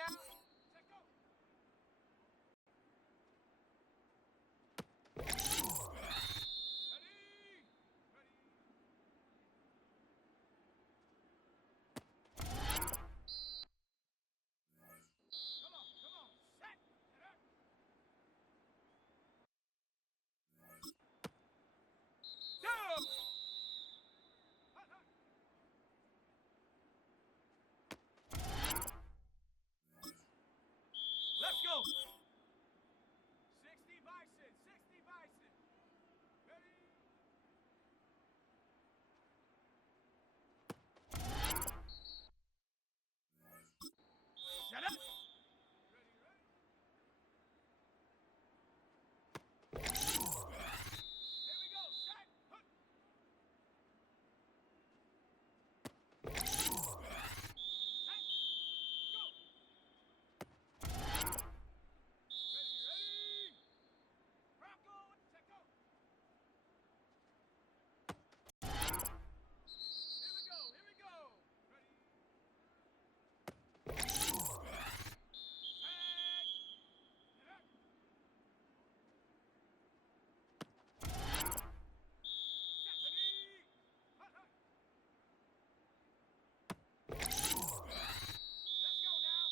now. Let's go. 60 Bison, 60 Bison. Ready? Shut up. Ready, ready. Here we go. Set. Hook. Set. Go. Ready, ready. Bronco, check go. Here we go, here we go. Ready. Let's go now.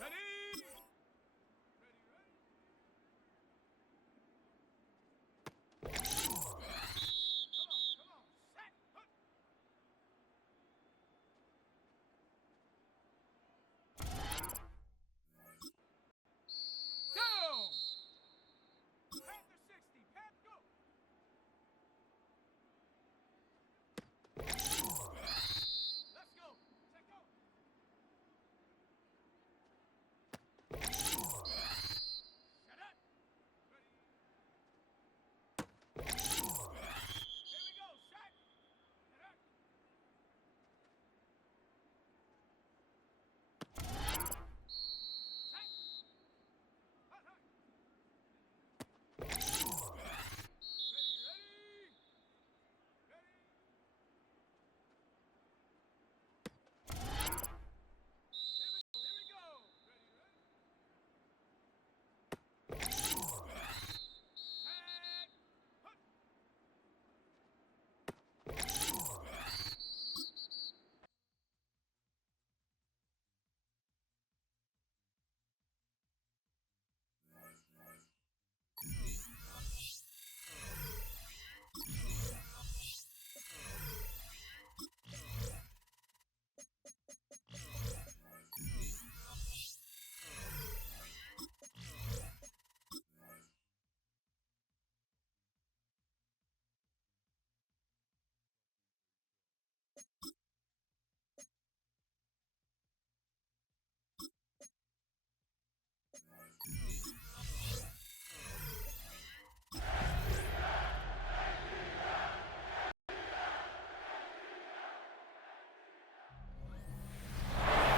Ready. Ready. Ready, ready. Come on. Set. Hook. Down. Panther 60. Panther go. Let's go. Set go. Shut up. Ready. Here we go. Shut. Shut up. Set. Hut, hut. Ready, ready. Ready. Here we go. Ready, ready. Set. Hut.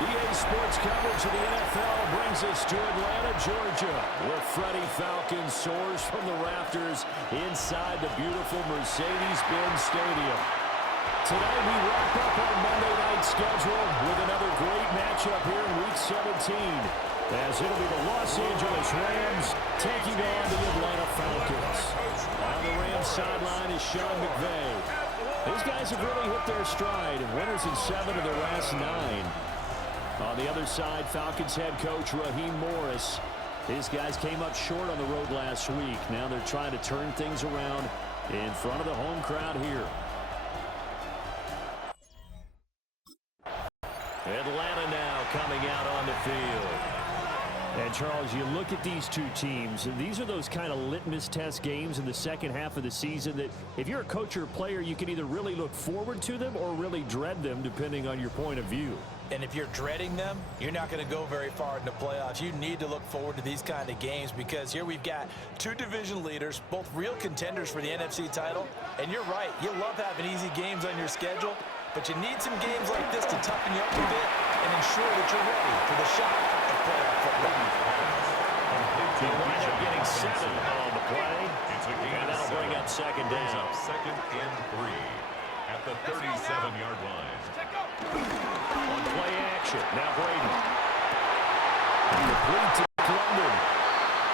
EA Sports coverage of the NFL brings us to Atlanta, Georgia, where Freddie Falcons soars from the rafters inside the beautiful Mercedes-Benz Stadium. Today we wrap up our Monday night schedule with another great matchup here in Week 17, as it'll be the Los Angeles Rams taking on the Atlanta Falcons. On the Rams sideline is Sean McVay. These guys have really hit their stride, winners in 7 of their last 9. On the other side, Falcons head coach Raheem Morris. These guys came up short on the road last week. Now they're trying to turn things around in front of the home crowd here. Atlanta now coming out on the field. And, Charles, you look at these two teams, and these are those kind of litmus test games in the second half of the season that if you're a coach or a player, you can either really look forward to them or really dread them, depending on your point of view. And if you're dreading them, you're not going to go very far in the playoffs. You need to look forward to these kind of games because here we've got two division leaders, both real contenders for the NFC title. And you're right, you love having easy games on your schedule, but you need some games like this to toughen you up a bit and ensure that you're ready for the shock of playoff football. They wind up getting 7 on the play, and that'll bring up second down. Second and 3. at the 37-yard line. On play action, now Brady. Complete to London.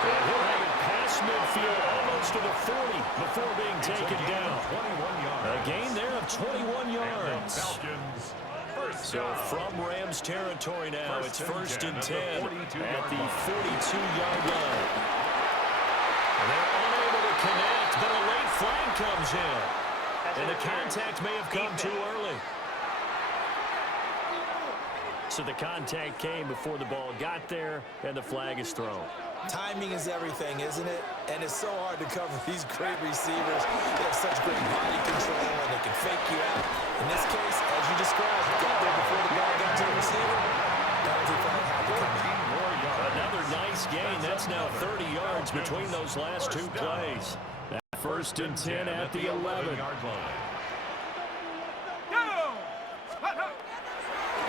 And he'll have it past midfield almost to the 40 before being taken down. 21 yards. A gain there of 21 yards. Falcons So from Rams territory now, it's first and 10 at the 42-yard line. They're unable to connect, but a late flag comes in. And the contact may have come too early. So the contact came before the ball got there, and the flag is thrown. Timing is everything, isn't it? And it's so hard to cover these great receivers. They have such great body control, and they can fake you out. In this case, as you described, got there before the ball got to the receiver. Penalty flag had to come out. Another nice gain. That's now 30 yards between those last two plays. That first and 10 at the 11-yard line.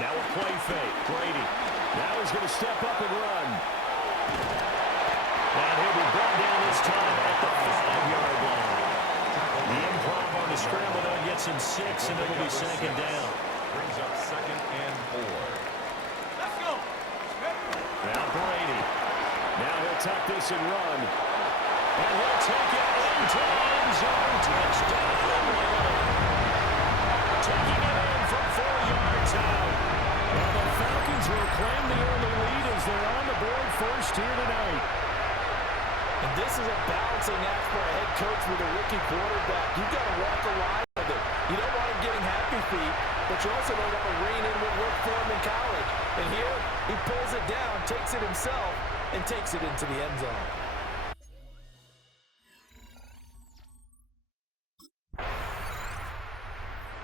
Now a play fake. Brady. Now he's going to step up and run. And he'll be brought down this time at the 5-yard line. The improv on the scramble there gets him 6, and it'll be second down. Brings up second and 4. Let's go. Now Brady. Now he'll tuck this and run. And he'll take it into the end zone. Touchdown. Taking it in from 4 yards out. Now the Falcons will claim the early lead as they're on the board first here tonight. And this is a balancing act for a head coach with a rookie quarterback. You've got to walk a line with it. You don't want him getting happy feet, but you also don't want to rein in what worked for him in college. And here, he pulls it down, takes it himself, and takes it into the end zone.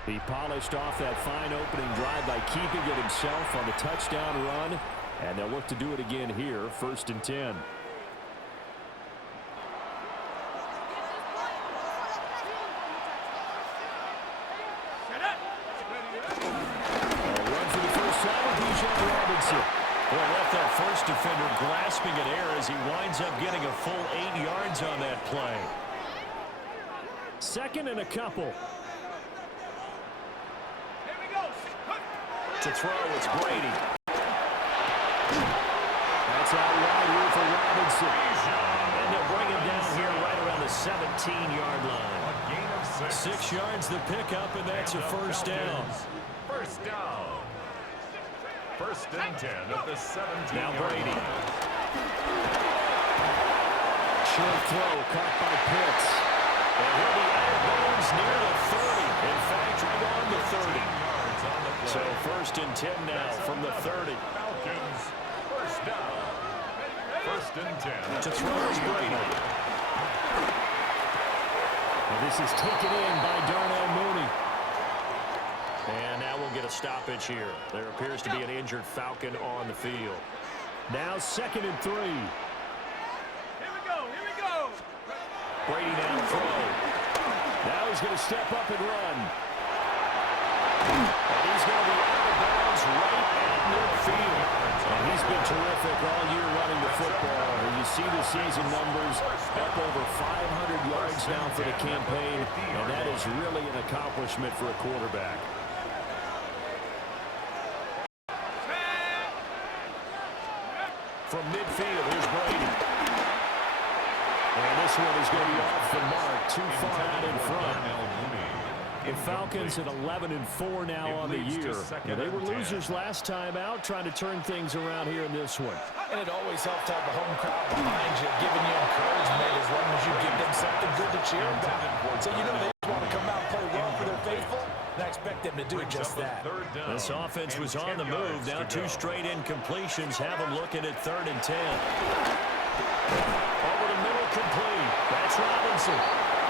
He polished off that fine opening drive by keeping it himself on the touchdown run, and they'll look to do it again here, first and 10. Boy, left that first defender grasping at air as he winds up getting a full 8 yards on that play. Second and a couple. Here we go. To throw, it's Brady. That's out wide here for Robinson. And they'll bring him down here right around the 17-yard line. A gain of 6. 6 yards the pickup, and that's a first down. First down. First and 10 at the 17-yard Now Brady. line. Short throw caught by Pitts. And he'll be out of bounds near the 30. In fact, right on the 30. Yards on the play. So first and 10 now from the 30. Falcons, first down. First and 10. To throw is Brady. And this is taken in by Darnell Mooney. And now we'll get a stoppage here. There appears to be an injured Falcon on the field. Now second and 3. Here we go. Here we go. Brady now throw. Now he's going to step up and run. And he's going to be out of bounds right at midfield. And he's been terrific all year running the football. And you see the season numbers up over 500 yards now for the campaign. And that is really an accomplishment for a quarterback. From midfield, here's Brady. And this one is going to be off the mark, too far out in front. The Falcons at 11-4 now on the year. And they were losers last time out, trying to turn things around here in this one. And it always helps to have the home crowd behind you, giving you encouragement as long as you give them something good to cheer about. So you know they want to come out and play well for their faithful, and I expect them to do just that. This offense was on the move. Now 2 straight incompletions have them looking at 3rd and 10. Over the middle, complete. That's Robinson.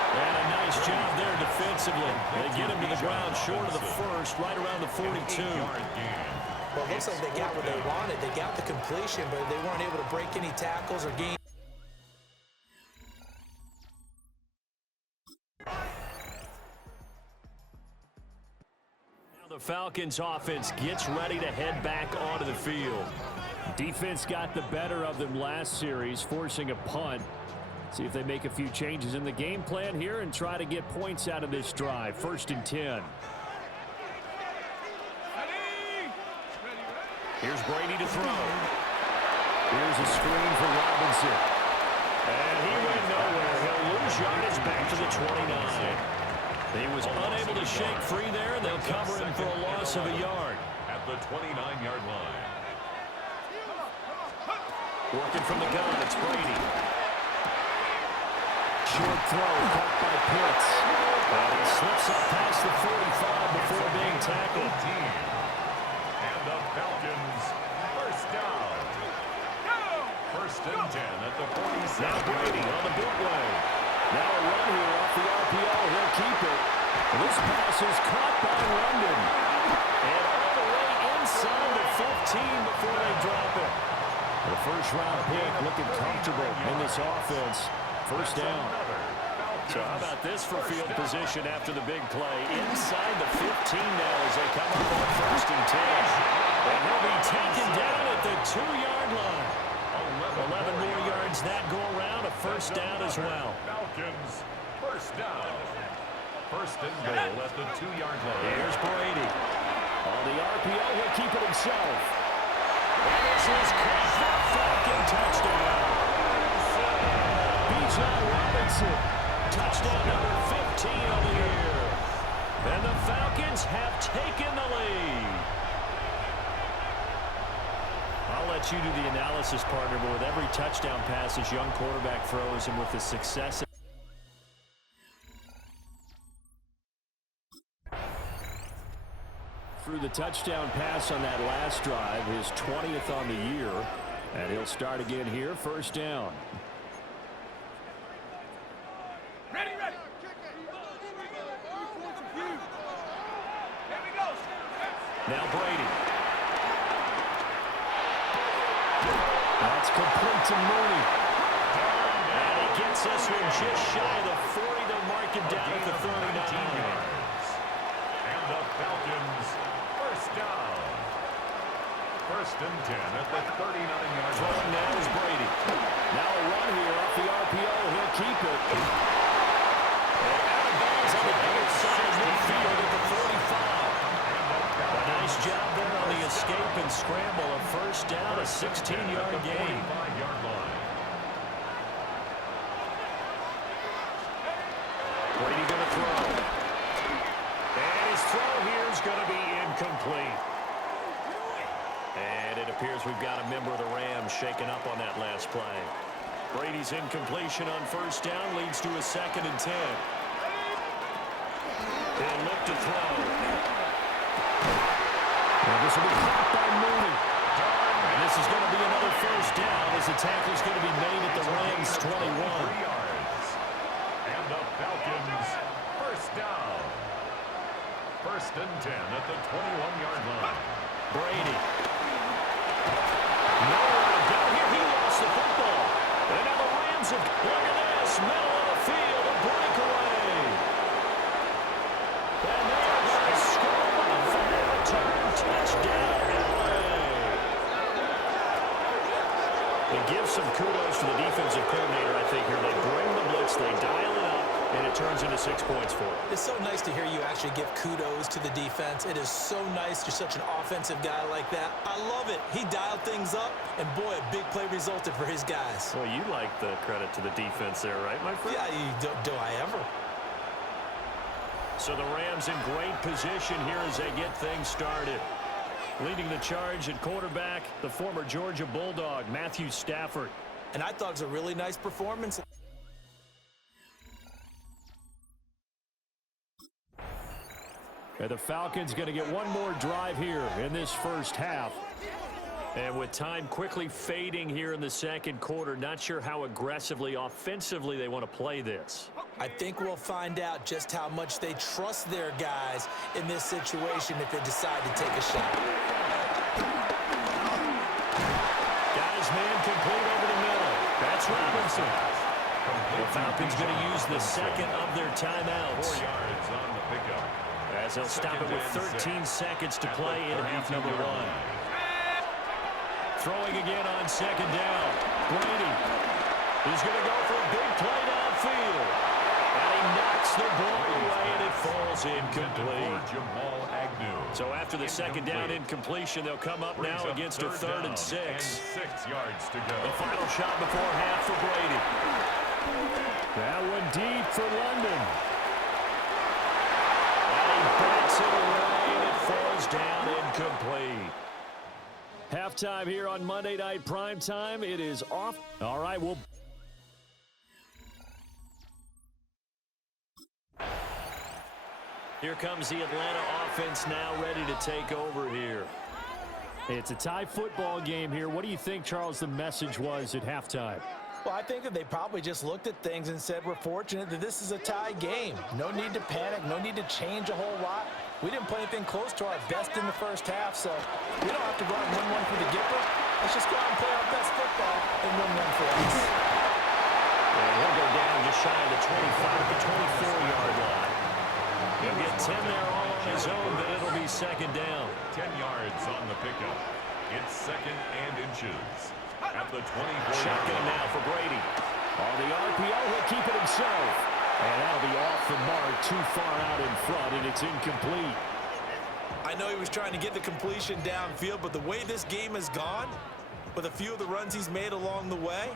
And a nice job there defensively. They get him to the ground short of the first, right around the 42. Well, it looks like they got what they wanted. They got the completion, but they weren't able to break any tackles or gain. Now the Falcons offense gets ready to head back onto the field. Defense got the better of them last series, forcing a punt. See if they make a few changes in the game plan here and try to get points out of this drive. 1st and 10. Here's Brady to throw. Here's a screen for Robinson. And he went nowhere. He'll lose yardage back to the 29. He was unable to shake free there, and they'll cover him for a loss of a yard. At the 29-yard line. Working from the gun, it's Brady. Short throw, caught by Pitts. And he slips up past the 45 before being tackled. And the Falcons, first down. 1st and 10 at the 47. Now Brady on the bootleg. Now a run here off the RPO. He'll keep it. This pass is caught by London. And all the way inside the 15 before they drop it. The first-round pick looking comfortable in this offense. First down. So how about this for field position after the big play? Inside the 15 now as they come up on 1st and 10. And he'll be taken down at the 2-yard line. 11 more yards that go around. A first down as well. Falcons, first down. 1st and goal at the 2-yard line. Here's Brady. On the RPO, he'll keep it himself. And this is caught for a Falcon touchdown. Bijan Robinson. Touchdown number 15 on the year. And the Falcons have taken the lead. I'll let you do the analysis, partner, but with every touchdown pass this young quarterback throws and with the success. Through the touchdown pass on that last drive, his 20th on the year. And he'll start again here, first down. Ready. Here we go. Now Brady. That's complete to Mooney. And he gets this one just shy of the 40. They'll mark him down at the 39. And the Falcons, first down. 1st and 10 at the 39-yard line. Throwing now is Brady. Now a run here off the RPO. He'll keep it. And out of bounds on the other side of midfield at the 45. A nice job there on the escape and scramble. A first down, a 16-yard gain. 45-yard line. Brady going to throw. And his throw here is going to be incomplete. And it appears we've got a member of the Rams shaken up on that last play. Brady's incompletion on first down leads to a 2nd and 10. He'll look to throw. And this will be caught by Mooney. And this is going to be another first down as the tackle's going to be made at the Rams' 21. 3 yards. And the Falcons, first down. 1st and 10 at the 21-yard line. Brady. Nowhere to go here. He lost the football. And now the Rams have, look at this, middle of the field, a breakaway. And they are going to score for a return touchdown, LA. It gives some kudos to the defensive coordinator, I think, here. They bring the blitz, they dial it up, and it turns into 6 points for them. It's so nice to hear you actually give kudos to the defense. It is so nice. You're such an offensive guy like that. I love it. He dialed things up, and boy, a big play resulted for his guys. Well, you like the credit to the defense there, right, my friend? Yeah, do I ever? So the Rams in great position here as they get things started. Leading the charge at quarterback, the former Georgia Bulldog, Matthew Stafford. And I thought it was a really nice performance. And the Falcons going to get one more drive here in this first half. And with time quickly fading here in the second quarter, not sure how aggressively, offensively they want to play this. I think we'll find out just how much they trust their guys in this situation if they decide to take a shot. Got his man complete over the middle. That's Robinson. The Falcons going to use the second of their timeouts. 4 yards on the pickup. As they'll stop it with 13 seconds to play in half number 1. Throwing again on second down. Brady. He's going to go for a big play downfield. And he knocks the ball away, and it falls incomplete. So after the second down incompletion, they'll come up now against a 3rd and 6. 6 yards to go. The final shot before half for Brady. That one deep for London. And he backs it away, and it falls down incomplete. Halftime here on Monday Night Primetime. It is off. All right, we'll... Here comes the Atlanta offense now ready to take over here. It's a tie football game here. What do you think, Charles, the message was at halftime? Well, I think that they probably just looked at things and said, we're fortunate that this is a tie game. No need to panic. No need to change a whole lot. We didn't play anything close to our best in the first half, so we don't have to go out and win one for the Gipper. Let's just go out and play our best football and win one for us. And he'll go down just shy of the 25 to 24-yard line. He'll get 10 there all on his own, but it'll be second down. 10 yards on the pickup. It's 2nd and inches at the 24. Shotgun now for Brady. On the RPO, he'll keep it himself. And that'll be off the mark, too far out in front, and it's incomplete. I know he was trying to get the completion downfield, but the way this game has gone, with a few of the runs he's made along the way,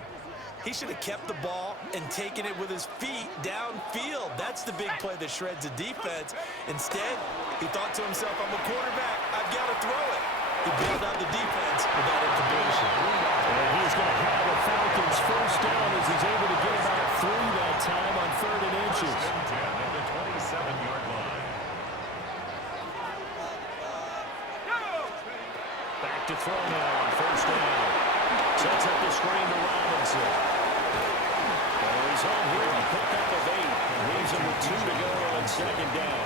he should have kept the ball and taken it with his feet downfield. That's the big play that shreds the defense. Instead, he thought to himself, I'm a quarterback. I've got to throw it. He bailed out the defense with that incompletion. And he's going to have the Falcons first down as he's able to get about 3 that time on 3rd and inches. 10 at the 27-yard line. Back to throw now on 1st down. Sets up the screen to Robinson. Well, he's home here to pick up of 8. Leaves him with 2 to go on 2nd down.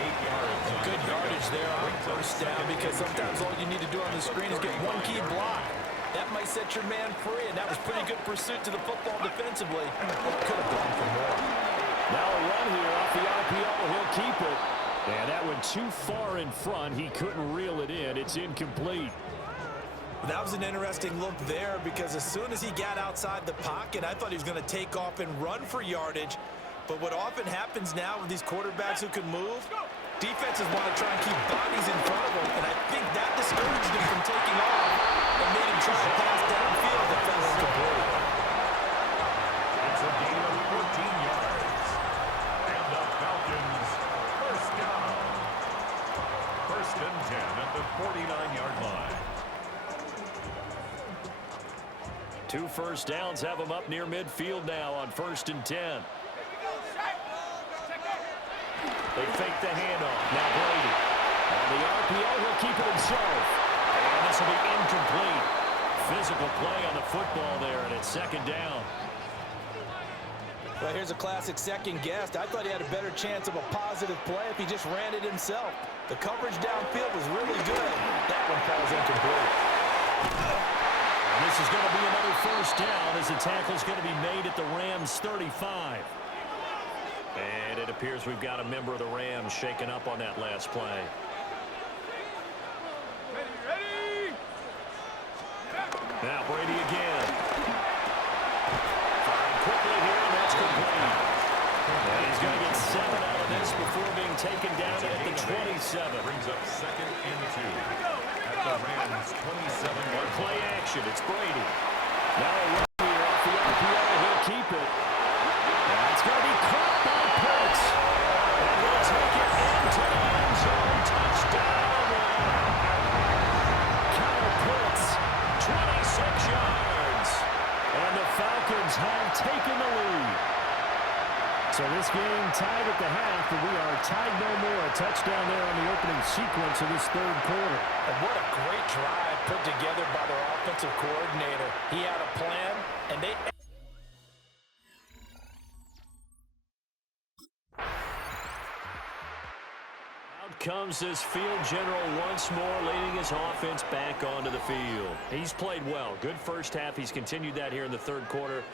8 yards. Good yardage there on 1st down, because sometimes all you need to do on the screen is get one key block. That might set your man free, and that was pretty good pursuit to the football defensively. Could have gone for more. Now a run here off the RPO. He'll keep it. And that one too far in front. He couldn't reel it in. It's incomplete. That was an interesting look there, because as soon as he got outside the pocket, I thought he was going to take off and run for yardage. But what often happens now with these quarterbacks who can move, defenses want to try and keep bodies in front of them, and I think that discouraged him from taking off and made him try to pass downfield that fell incomplete. It's a gain of 14 yards. And the Falcons, first down. 1st and 10 at the 49-yard line. 2 first downs have him up near midfield now on 1st and 10. They fake the handoff. Now Brady. On the RPO, he'll keep it himself. And this will be incomplete. Physical play on the football there, and it's 2nd down. Well, here's a classic second guess. I thought he had a better chance of a positive play if he just ran it himself. The coverage downfield was really good. That one falls incomplete. And this is going to be another 1st down as the tackle's going to be made at the Rams' 35. And it appears we've got a member of the Rams shaken up on that last play. Ready? Now Brady again. Firing quickly here, and that's complete. And he's going to get 7 out of this before being taken down at the 27. Brings up 2nd and 2 at the Rams' 27-yard Play action, it's Brady. Now a run here off the RPO, he'll keep it. And it's going to be caught by Pitts. And he'll take it into the end zone. Touchdown. Kyle Pitts, 26 yards. And the Falcons have taken the lead. So this game tied at the half, and we are tied no more. A touchdown there on the opening sequence of this 3rd quarter. And what a great drive put together by their offensive coordinator. He had a plan, and they... Out comes this field general once more, leading his offense back onto the field. He's played well. Good first half. He's continued that here in the 3rd quarter.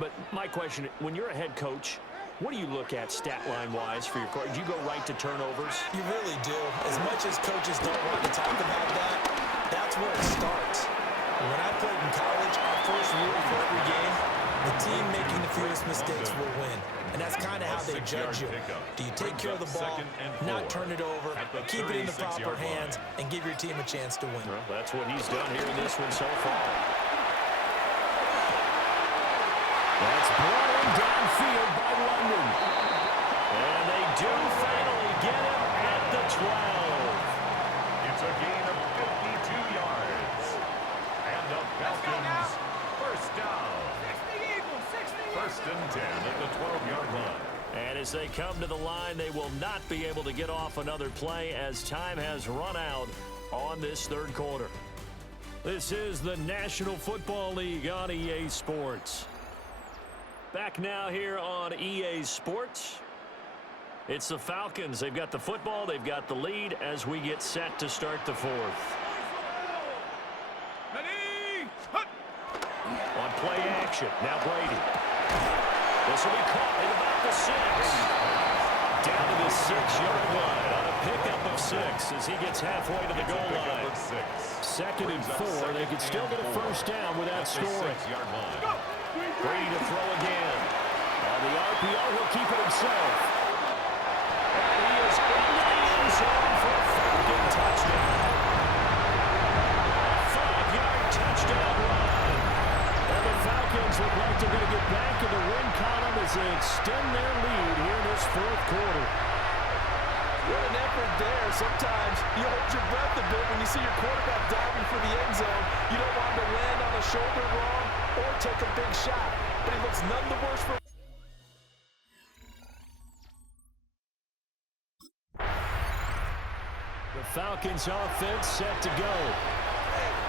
But my question, when you're a head coach, what do you look at stat line-wise for your court? Do you go right to turnovers? You really do. As much as coaches don't want to talk about that, that's where it starts. When I played in college, our first rule for every game The team making the fewest mistakes will win. And that's kind of how they judge you. Do you take care of the ball, not turn it over, keep it in the proper hands, and give your team a chance to win? Well, that's what he's done here in this one so far. That's blown downfield by London. And they do finally get him at the 12. It's a gain of 52 yards. And the Falcons, first down. 1st and 10 at the 12-yard line. And as they come to the line, they will not be able to get off another play as time has run out on this third quarter. This is the National Football League on EA Sports. Back now here on EA Sports. It's the Falcons. They've got the football. They've got the lead as we get set to start the fourth. On play action. Now Brady. This will be caught at about the 6. Down to the 6-yard line on a pickup of 6 as he gets halfway to the goal line. 2nd and 4. They could still get a first down without scoring. Brady to throw again. On the RPO, he'll keep it himself. And he is into the end zone for a Falcon touchdown. 5-yard touchdown run. And the Falcons look like they're going to get back in the win column as they extend their lead here in this fourth quarter. What an effort there. Sometimes you hold your breath a bit when you see your quarterback diving for the end zone. You don't want him to land on a shoulder wrong or take a big shot. But he looks none the worse for the Falcons offense set to go.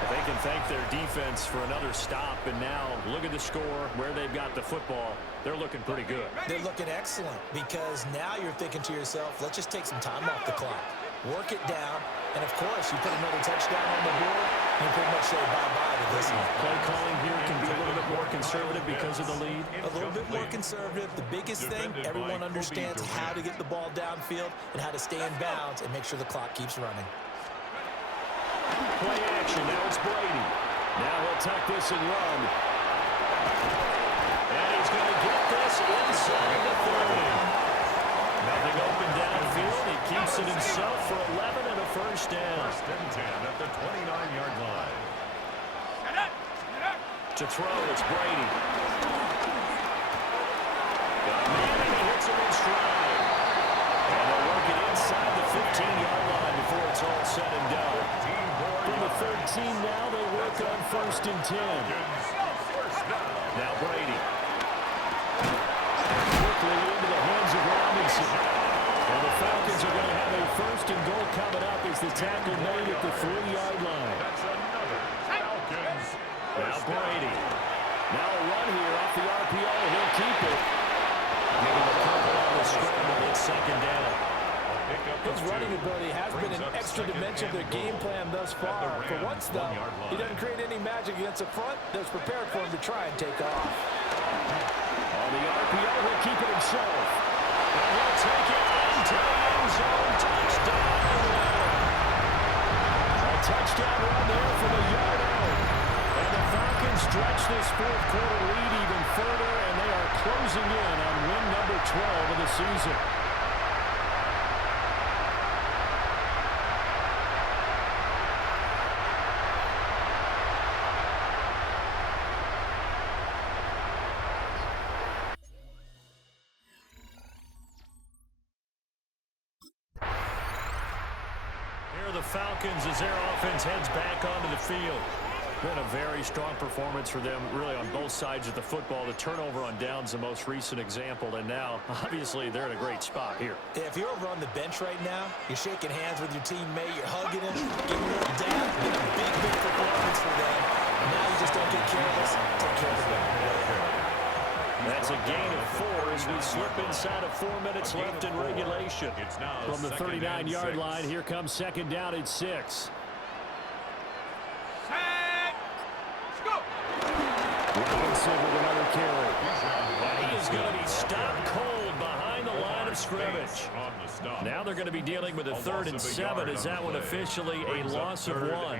They can thank their defense for another stop, and now look at the score, where they've got the football. They're looking pretty good. They're looking excellent because now you're thinking to yourself, let's just take some time off the clock. Work it down, and of course, you put another touchdown on the board, and you pretty much say bye-bye to this one. Play calling here can be a little bit more conservative because of the lead. A little bit more conservative. The biggest thing, everyone understands how to get the ball downfield and how to stay in bounds and make sure the clock keeps running. Play action. Now it's Brady. Now he'll tuck this and run. And he's going to get this inside the 30. Nothing open downfield. He keeps it himself for 11 and a first down. 1st and 10 at the 29-yard line. To throw, it's Brady. Got a man, and he hits him in stride. And they'll work it inside the 15-yard line before it's all said and done. From the 13 now, they work on 1st and 10. Now Brady. Quickly into the hands of Robinson. And the Falcons are going to have a 1st and goal coming up as the tackle made at the 3-yard line. That's another Falcons. Now Brady. Now a run here off the RPO. He'll keep it. Getting the cover on the scramble at 2nd down. His running ability has been an extra dimension of their game plan thus far. For once, though, he doesn't create any magic against the front that's prepared for him to try and take off. On the RPO, he'll keep it himself. And he'll take it into the end zone. Touchdown. A touchdown run there from a yard out. And the Falcons stretch this fourth quarter lead even further, and they are closing in on win number 12 of the season. The Falcons as their offense heads back onto the field. Been a very strong performance for them, really, on both sides of the football. The turnover on downs, the most recent example, and now, obviously, they're in a great spot here. Yeah, if you're over on the bench right now, you're shaking hands with your teammate, you're hugging him, giving him a dab. Been a big, big performance for them. And now you just don't get careless. Take care of the ball. That's a gain of 4 as we slip inside of 4 minutes left in regulation. From the 39-yard line, here comes 2nd down at 6. Robinson with another carry. And he is going to be stopped cold behind the line of scrimmage. Now they're going to be dealing with a 3rd and 7. Is that one officially a loss of 1?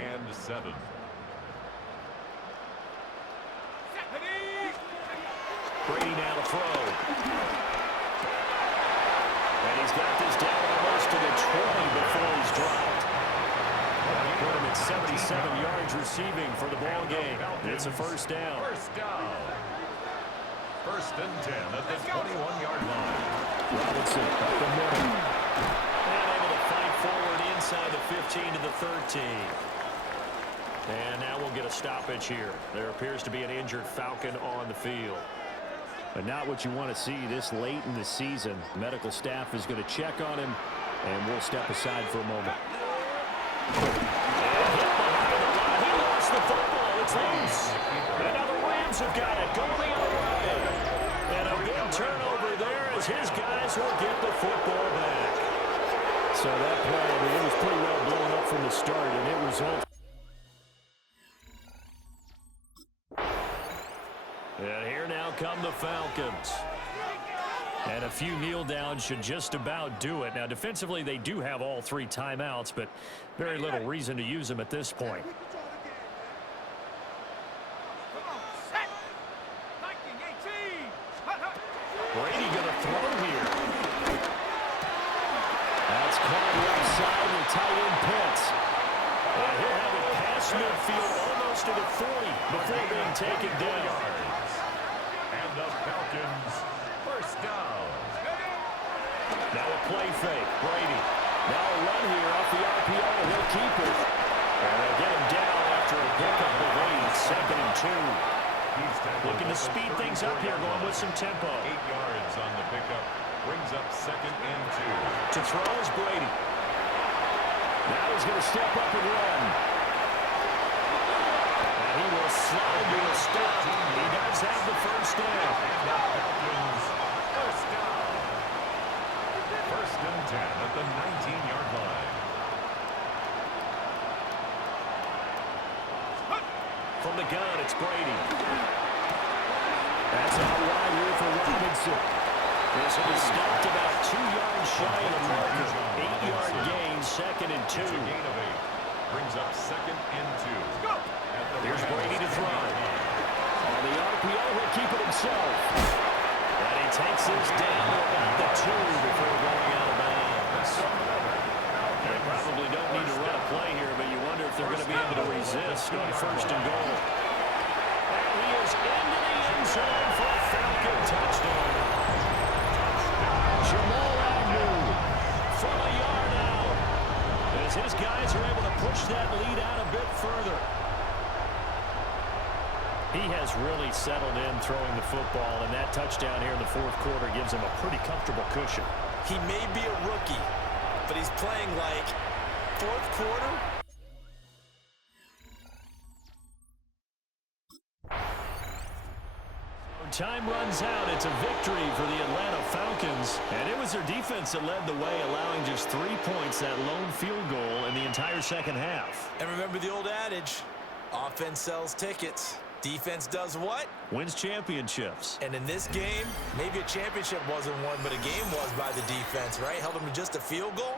throw. And he's got this down almost to the 20 before he's dropped. That'll put him at 77 yards receiving for the ball game. It's a first down. First down. First and 10 at the 21-yard line. Robinson up the middle. And able to fight forward inside the 15 to the 13. And now we'll get a stoppage here. There appears to be an injured Falcon on the field. But not what you want to see this late in the season. Medical staff is going to check on him, and we'll step aside for a moment. He lost the football. It's loose. And now the Rams have got it going the other way. And a big turnover there as his guys will get the football back. So that play, I mean, it was pretty well blown up from the start, and it results. And here now come the Falcons. And a few kneel downs should just about do it. Now, defensively, they do have all 3 timeouts, but very little reason to use them at this point. Brady going to throw here. That's caught left side and tight end Pitts. And he'll have it past midfield almost to the 40 before being taken down. And the Falcons first down. Now a play fake. Brady. Now a run here off the RPO. He'll keep it. And they'll get him down after a pickup of 8. Second and 2. Looking to speed things up here, going with some tempo. 8 yards on the pickup. Brings up second and 2. To throw is Brady. Now he's going to step up and run. And he will slide to a stop. He does have the first down. Falcons first down. First and 10 at the 19-yard line. From the gun, it's Brady. That's out wide here for Robinson. This will be stopped about 2 yards shy of the marker. 8-yard gain, second and 2. It's a gain of 8. Brings up second and 2. Here's Brady to throw. On the RPO, he'll keep it himself. And he takes this down to about the 2 before going out of bounds. They probably don't need to run a play here, but you wonder if they're going to be able to resist on first and goal. And he is into the end zone for a Falcon touchdown. Jamal Agnew from a yard out as his guys are able to push that lead out a bit further. He has really settled in throwing the football, and that touchdown here in the 4th quarter gives him a pretty comfortable cushion. He may be a rookie, but he's playing like 4th quarter. Time runs out. It's a victory for the Atlanta Falcons. And it was their defense that led the way, allowing just 3 points, that lone field goal in the entire second half. And remember the old adage, offense sells tickets. Defense does what? Wins championships. And in this game, maybe a championship wasn't won, but a game was by the defense, right? Held them to just a field goal.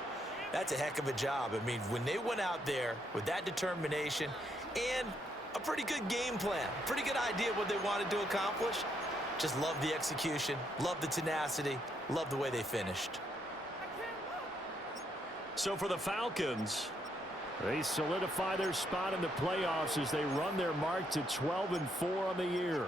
That's a heck of a job. I mean, when they went out there with that determination and a pretty good game plan, pretty good idea what they wanted to accomplish, just love the execution, love the tenacity, love the way they finished. So for the Falcons, they solidify their spot in the playoffs as they run their mark to 12-4 on the year.